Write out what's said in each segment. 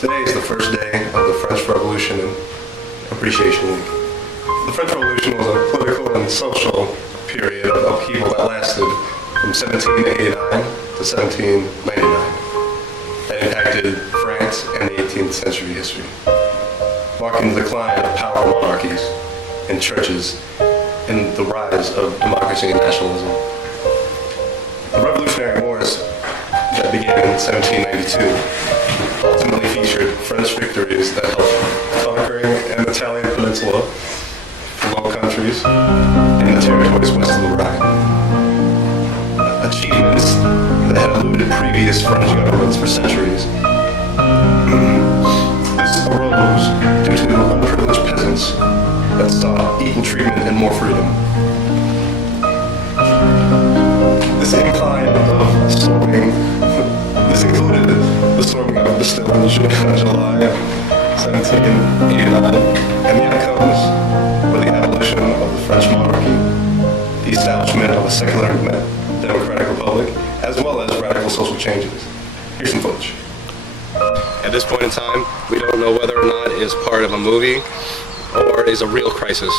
Today is the first day of the French Revolution and Appreciation Week. The French Revolution was a political and social period of upheaval that lasted from 1789 to 1799 that impacted France and the 18th century history, marking the decline of powerful monarchies and churches and the rise of democracy and nationalism. The Revolutionary Wars that began in 1792 ultimately featured French victories that helped conquering an Italian peninsula, the Low Countries, and the territories west of the Rhine. Achievements that had eluded previous French governments for centuries. This arose due to unprivileged peasants that sought equal treatment and more freedom. This incline of storming, this included the storming of Bastille in July of 1789, and the outcomes were the abolition of the French monarchy, the establishment of a secular democratic republic, as well as radical social changes. Here's some footage. At this point in time, we don't know whether or not it is part of a movie or is a real crisis.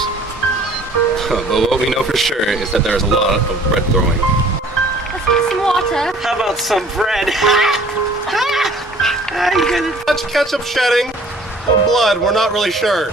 But what we know for sure is that there is a lot of bread throwing. Let's get some water. How about some bread? Much ketchup shedding or blood, we're not really sure.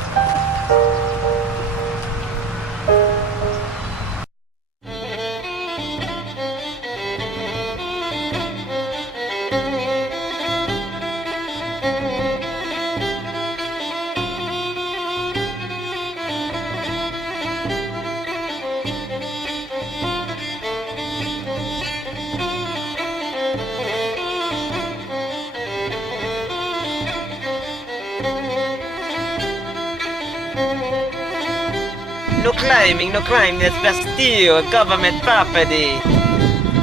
No crime, that's Bastille, government property.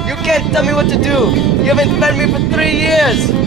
You can't tell me what to do. You haven't fed me for 3 years.